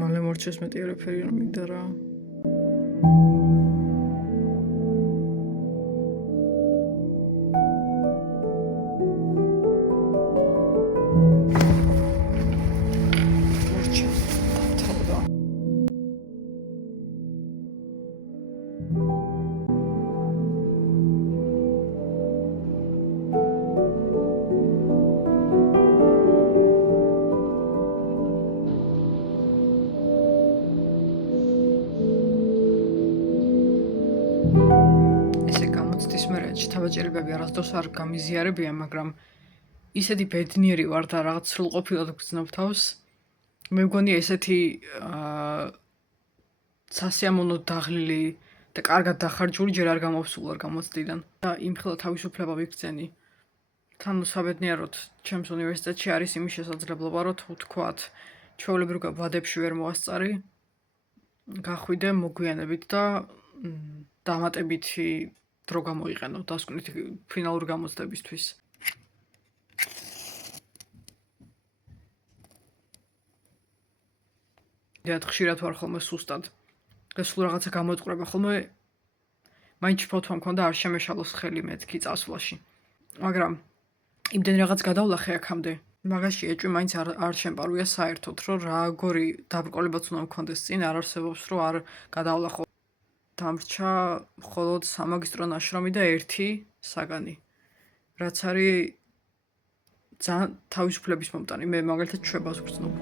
მალე მორჩეს მეტი არაფერი არ მინდა რა. ესე გამოცდის მე თავაჭერებები არასდროს არ გამიზიარებია, მაგრამ ისეთი ბედნიერი ვარ და რაღაც სრულყოფილად ვგრძნობ თავს. მე მგონია ესეთი სასიამოვნო დაღლილი და კარგად დახარჯული ჯერ არ გამოვსულარ გამოცდიდან. და იმხელა თავისუფლება ვიგრძენი. თან საბედნიეროდ ჩემს უნივერსიტეტში არის იმის შესაძლებლობა, რომ თუ თქვათ ჩვეულებრივ ვადებში ვერ მოასწარი, გახვიდე მოგვიანებით და დამატებითი დრო გამოიყენო დასკვნითი ფინალური გამოცდებისთვის. დიახ, ხშირად ვარ ხოლმე სუსტად. და სულ რაღაცა გამოწყრება ხოლმე მაინც ფოთვა მქონდა არ შემეშალოს ხელი მეთქი წასვლაში. მაგრამ იმდენ რაღაც გადავლახე აქამდე. მაგაში ეჭვი მაინც არ შემპარვია საერთოდ, რომ რაგორი დაბრკოლებაც უნდა მქონდეს წინ, არ არსებობს, რომ არ გადავლახო. დამრჩა მხოლოდ სამაგისტრო ნაშრომი და ერთი საგანი. რაც არის ძალიან თავისუფლების მომტანი. მე მაგალითად ჩვებას ვგრძნობ.